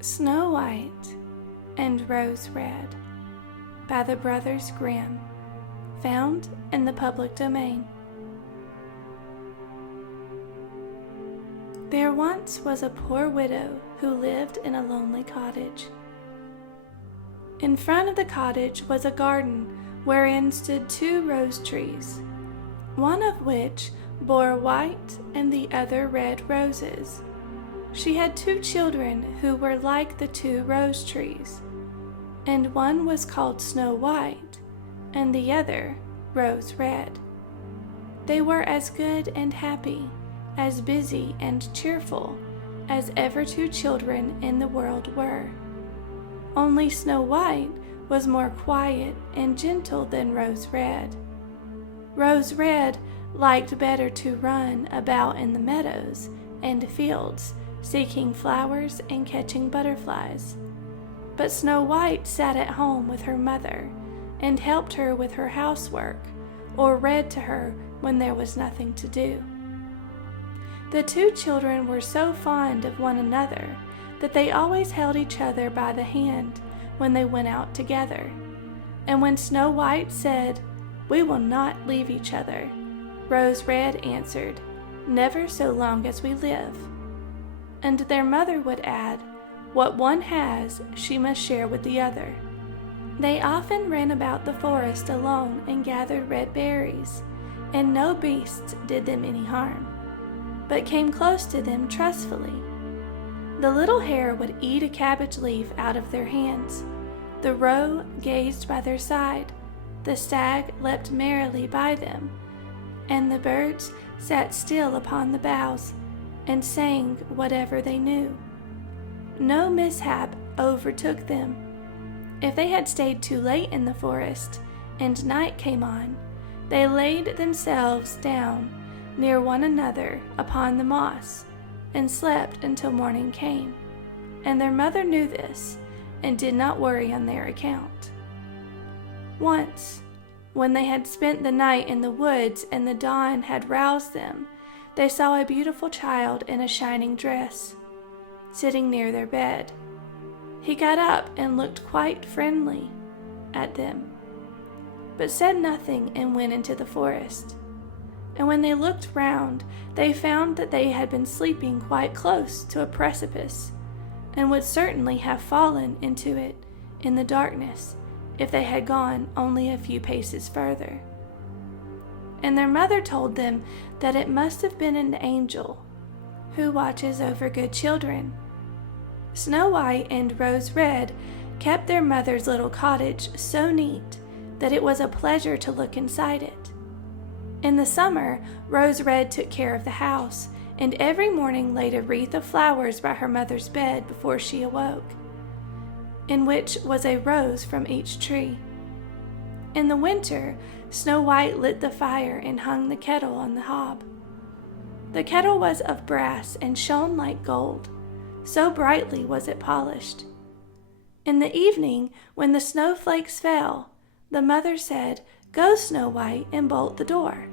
Snow White and Rose Red by the Brothers Grimm, found in the public domain. There once was a poor widow who lived in a lonely cottage. In front of the cottage was a garden wherein stood 2 rose trees, one of which bore white and the other red roses. She had 2 children who were like the 2 rose trees, and one was called Snow White and the other Rose Red. They were as good and happy, as busy and cheerful as ever 2 children in the world were. Only Snow White was more quiet and gentle than Rose Red. Rose Red liked better to run about in the meadows and fields, seeking flowers and catching butterflies. But Snow White sat at home with her mother and helped her with her housework, or read to her when there was nothing to do. The 2 children were so fond of one another that they always held each other by the hand when they went out together. And when Snow White said, "We will not leave each other," Rose Red answered, "Never so long as we live." And their mother would add, "What one has, she must share with the other." They often ran about the forest alone and gathered red berries, and no beasts did them any harm, but came close to them trustfully. The little hare would eat a cabbage leaf out of their hands. The roe gazed by their side. The stag leapt merrily by them, and the birds sat still upon the boughs and sang whatever they knew. No mishap overtook them. If they had stayed too late in the forest and night came on, they laid themselves down near one another upon the moss and slept until morning came, and their mother knew this and did not worry on their account. Once, when they had spent the night in the woods and the dawn had roused them, they saw a beautiful child in a shining dress, sitting near their bed. He got up and looked quite friendly at them, but said nothing and went into the forest. And when they looked round, they found that they had been sleeping quite close to a precipice, and would certainly have fallen into it in the darkness if they had gone only a few paces further. And their mother told them that it must have been an angel who watches over good children. Snow White and Rose Red kept their mother's little cottage so neat that it was a pleasure to look inside it. In the summer, Rose Red took care of the house, and every morning laid a wreath of flowers by her mother's bed before she awoke, in which was a rose from each tree. In the winter, Snow White lit the fire and hung the kettle on the hob. The kettle was of brass and shone like gold, so brightly was it polished. In the evening, when the snowflakes fell, the mother said, "Go, Snow White, and bolt the door."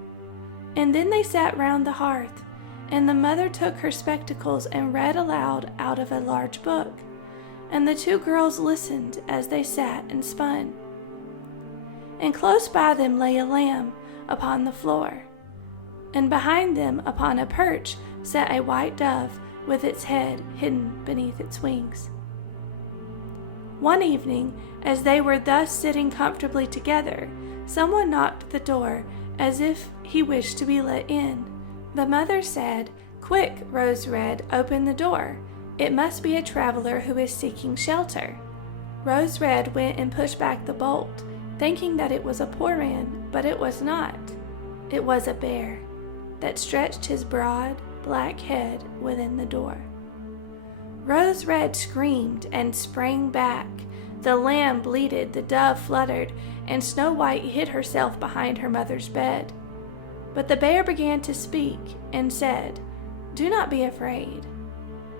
And then they sat round the hearth, and the mother took her spectacles and read aloud out of a large book, and the 2 girls listened as they sat and spun. And close by them lay a lamb upon the floor, and behind them upon a perch sat a white dove with its head hidden beneath its wings. One evening, as they were thus sitting comfortably together, someone knocked at the door as if he wished to be let in. The mother said, "Quick, Rose Red, open the door. It must be a traveler who is seeking shelter." Rose Red went and pushed back the bolt, thinking that it was a poor man, but it was not. It was a bear that stretched his broad, black head within the door. Rose Red screamed and sprang back. The lamb bleated, the dove fluttered, and Snow White hid herself behind her mother's bed. But the bear began to speak and said, "Do not be afraid.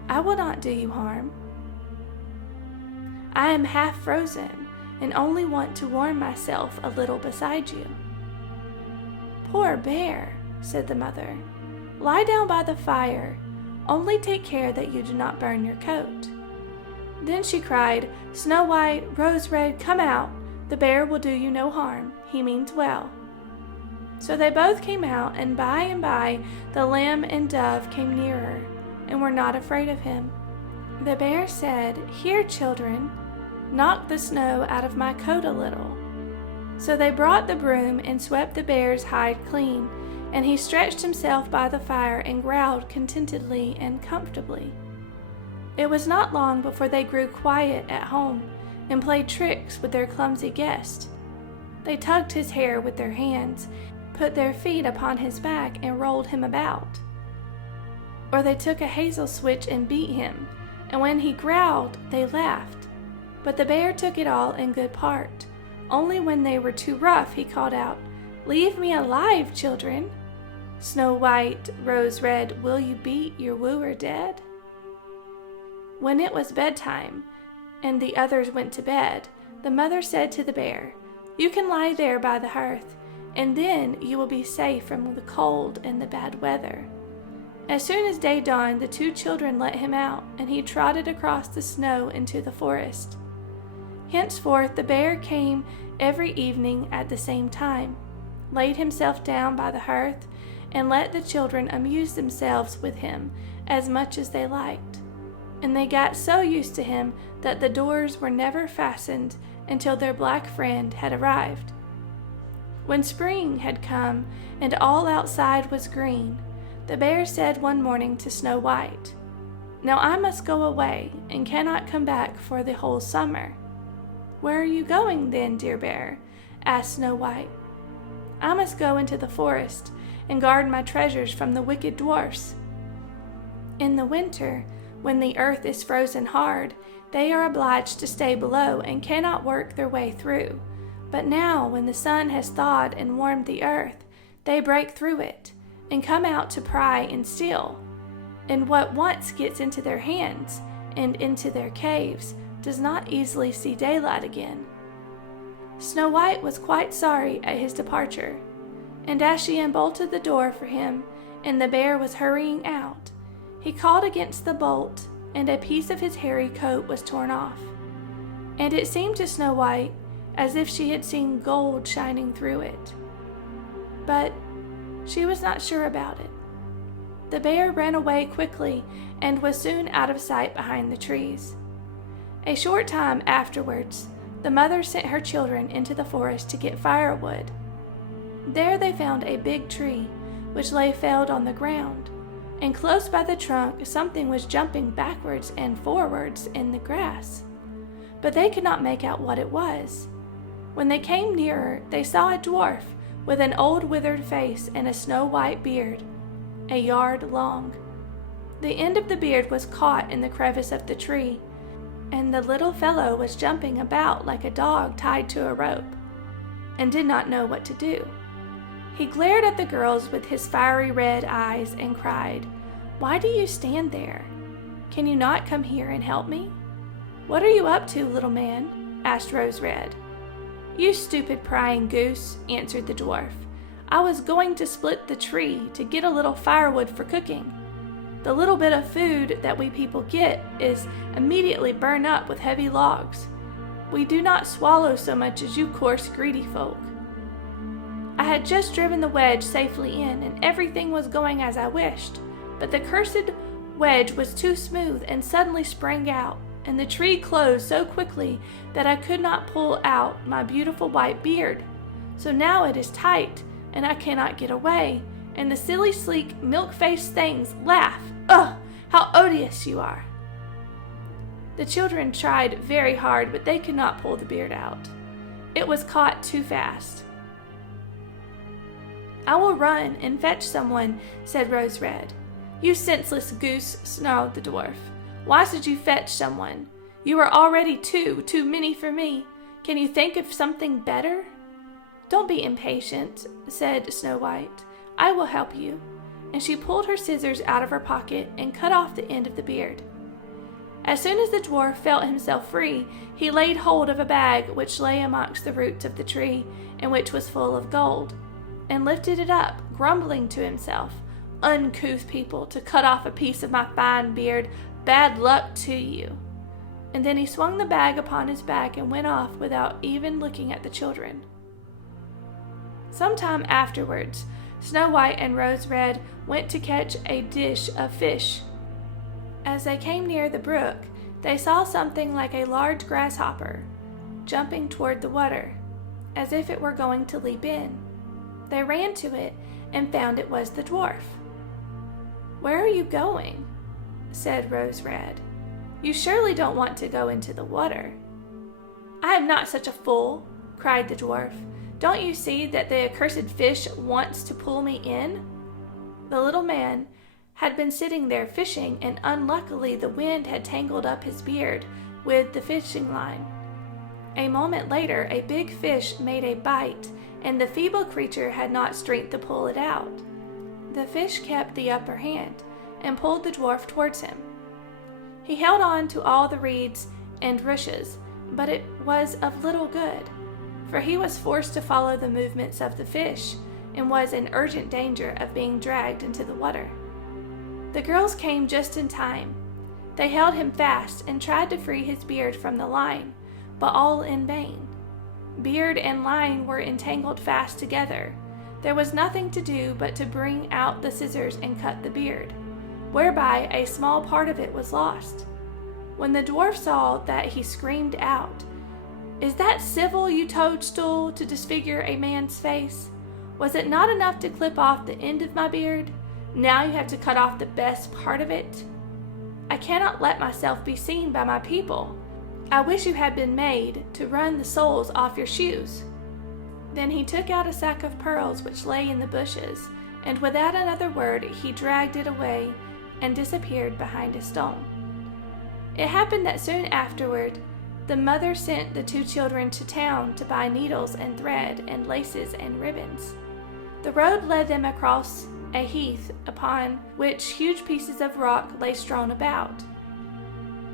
I will not do you harm. I am half frozen and only want to warm myself a little beside you." "Poor bear," said the mother. "Lie down by the fire, Only take care that you do not burn your coat." Then she cried, "Snow White, Rose Red, come out. The bear will do you no harm. He means well." So they both came out, and by the lamb and dove came nearer, and were not afraid of him. The bear said, "Here, children, knock the snow out of my coat a little." So they brought the broom and swept the bear's hide clean, and he stretched himself by the fire and growled contentedly and comfortably. It was not long before they grew quiet at home and played tricks with their clumsy guest. They tugged his hair with their hands, put their feet upon his back and rolled him about. Or they took a hazel switch and beat him, and when he growled, they laughed. But the bear took it all in good part. Only when they were too rough, he called out, "Leave me alive, children. Snow White, Rose Red, will you beat your wooer dead?" When it was bedtime, and the others went to bed, the mother said to the bear, "You can lie there by the hearth, and then you will be safe from the cold and the bad weather." As soon as day dawned, the two children let him out, and he trotted across the snow into the forest. Henceforth the bear came every evening at the same time, laid himself down by the hearth, and let the children amuse themselves with him as much as they liked. And they got so used to him that the doors were never fastened until their black friend had arrived. When spring had come and all outside was green, the bear said one morning to Snow White, "Now I must go away and cannot come back for the whole summer." "Where are you going then, dear bear?" asked Snow White. "I must go into the forest and guard my treasures from the wicked dwarfs. In the winter, when the earth is frozen hard, they are obliged to stay below and cannot work their way through. But now, when the sun has thawed and warmed the earth, they break through it and come out to pry and steal. And what once gets into their hands and into their caves does not easily see daylight again." Snow White was quite sorry at his departure, and as she unbolted the door for him and the bear was hurrying out, he caught against the bolt, and a piece of his hairy coat was torn off. And it seemed to Snow White as if she had seen gold shining through it. But she was not sure about it. The bear ran away quickly and was soon out of sight behind the trees. A short time afterwards, the mother sent her children into the forest to get firewood. There they found a big tree, which lay felled on the ground, and close by the trunk something was jumping backwards and forwards in the grass. But they could not make out what it was. When they came nearer, they saw a dwarf with an old withered face and a snow-white beard, a yard long. The end of the beard was caught in the crevice of the tree, and the little fellow was jumping about like a dog tied to a rope, and did not know what to do. He glared at the girls with his fiery red eyes and cried, "Why do you stand there? Can you not come here and help me?" "What are you up to, little man?" asked Rose Red. "You stupid prying goose," answered the dwarf. "I was going to split the tree to get a little firewood for cooking. The little bit of food that we people get is immediately burned up with heavy logs. We do not swallow so much as you coarse, greedy folk. I had just driven the wedge safely in, and everything was going as I wished, but the cursed wedge was too smooth and suddenly sprang out, and the tree closed so quickly that I could not pull out my beautiful white beard. So now it is tight, and I cannot get away, and the silly, sleek, milk-faced things laugh. Ugh, how odious you are!" The children tried very hard, but they could not pull the beard out. It was caught too fast. "I will run and fetch someone," said Rose Red. "You senseless goose," snarled the dwarf. "Why should you fetch someone? You are already too many for me. Can you think of something better?" "Don't be impatient," said Snow White. "I will help you." And she pulled her scissors out of her pocket and cut off the end of the beard. As soon as the dwarf felt himself free, he laid hold of a bag which lay amongst the roots of the tree, and which was full of gold, and lifted it up, grumbling to himself, uncouth people, to cut off a piece of my fine beard. Bad luck to you." And then he swung the bag upon his back and went off without even looking at the children. Some time afterwards, Snow White and Rose Red went to catch a dish of fish. As they came near the brook, they saw something like a large grasshopper jumping toward the water, as if it were going to leap in. They ran to it and found it was the dwarf. "Where are you going?" said Rose Red. "You surely don't want to go into the water." "I am not such a fool," cried the dwarf. "Don't you see that the accursed fish wants to pull me in?" The little man had been sitting there fishing, and unluckily the wind had tangled up his beard with the fishing line. A moment later, a big fish made a bite, and the feeble creature had not strength to pull it out. The fish kept the upper hand and pulled the dwarf towards him. He held on to all the reeds and rushes, but it was of little good, for he was forced to follow the movements of the fish and was in urgent danger of being dragged into the water. The girls came just in time. They held him fast and tried to free his beard from the line, but all in vain. Beard and line were entangled fast together. There was nothing to do but to bring out the scissors and cut the beard, whereby a small part of it was lost. When the dwarf saw that, he screamed out, "Is that civil, you toadstool, to disfigure a man's face? Was it not enough to clip off the end of my beard? Now you have to cut off the best part of it. I cannot let myself be seen by my people. I wish you had been made to run the soles off your shoes." Then he took out a sack of pearls which lay in the bushes, and without another word he dragged it away and disappeared behind a stone. It happened that soon afterward the mother sent the two children to town to buy needles and thread and laces and ribbons. The road led them across a heath upon which huge pieces of rock lay strewn about.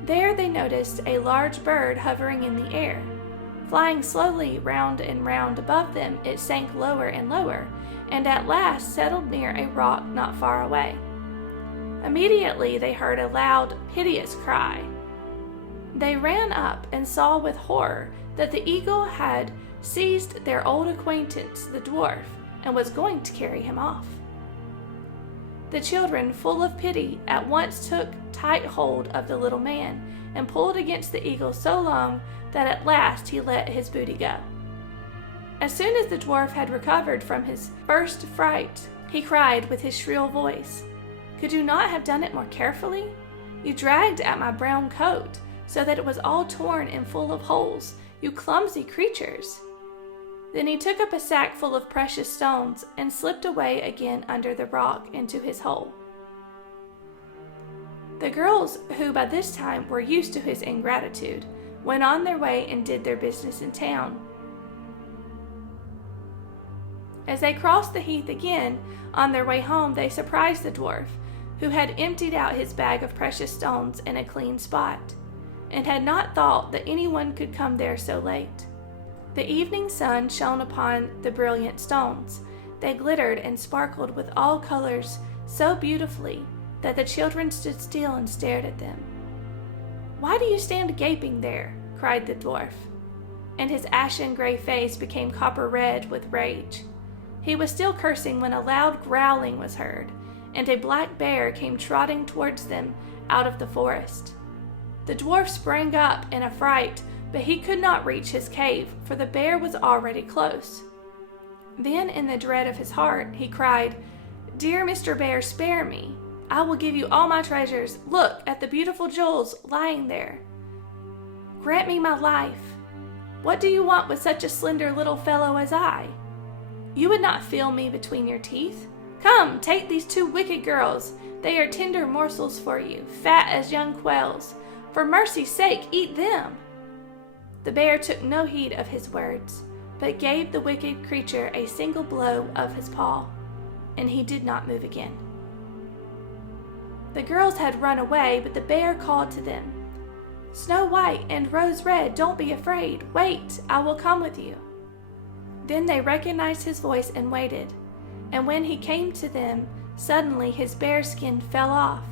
There they noticed a large bird hovering in the air. Flying slowly round and round above them, it sank lower and lower, and at last settled near a rock not far away. Immediately they heard a loud, piteous cry. They ran up and saw with horror that the eagle had seized their old acquaintance, the dwarf, and was going to carry him off. The children, full of pity, at once took tight hold of the little man and pulled against the eagle so long that at last he let his booty go. As soon as the dwarf had recovered from his first fright, he cried with his shrill voice, "Could you not have done it more carefully? You dragged at my brown coat so that it was all torn and full of holes, you clumsy creatures." Then he took up a sack full of precious stones and slipped away again under the rock into his hole. The girls, who by this time were used to his ingratitude, went on their way and did their business in town. As they crossed the heath again, on their way home they surprised the dwarf, who had emptied out his bag of precious stones in a clean spot, and had not thought that anyone could come there so late. The evening sun shone upon the brilliant stones. They glittered and sparkled with all colors so beautifully that the children stood still and stared at them. "Why do you stand gaping there?" cried the dwarf, and his ashen gray face became copper red with rage. He was still cursing when a loud growling was heard, and a black bear came trotting towards them out of the forest. The dwarf sprang up in a fright, but he could not reach his cave, for the bear was already close. Then, in the dread of his heart, he cried, "Dear Mr. Bear, spare me. I will give you all my treasures. Look at the beautiful jewels lying there. Grant me my life. What do you want with such a slender little fellow as I? You would not feel me between your teeth. Come, take these two wicked girls. They are tender morsels for you, fat as young quails. For mercy's sake, eat them." The bear took no heed of his words, but gave the wicked creature a single blow of his paw, and he did not move again. The girls had run away, but the bear called to them, "Snow White and Rose Red, don't be afraid. Wait, I will come with you." Then they recognized his voice and waited, and when he came to them, Suddenly his bear skin fell off,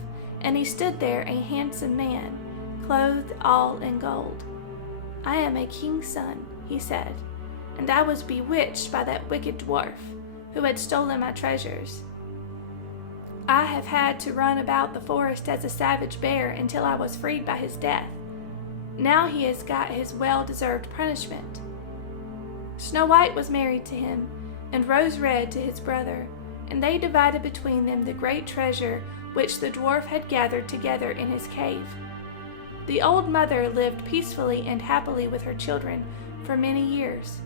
and he stood there a handsome man, clothed all in gold. "I am a king's son," he said, "and I was bewitched by that wicked dwarf, who had stolen my treasures. I have had to run about the forest as a savage bear until I was freed by his death. Now he has got his well-deserved punishment." Snow White was married to him, and Rose Red to his brother, and they divided between them the great treasure which the dwarf had gathered together in his cave. The old mother lived peacefully and happily with her children for many years.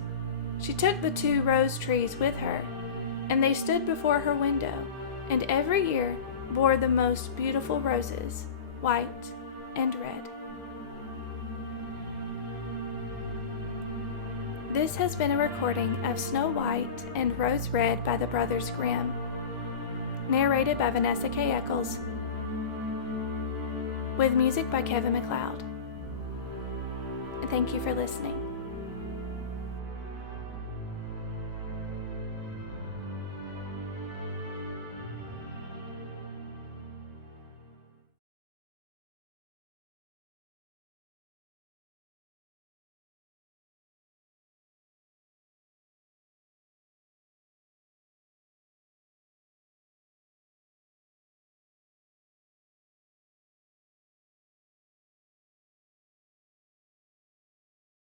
She took the 2 rose trees with her, and they stood before her window, and every year bore the most beautiful roses, white and red. This has been a recording of Snow White and Rose Red by the Brothers Grimm, narrated by Vanessa K. Eccles, with music by Kevin MacLeod. Thank you for listening.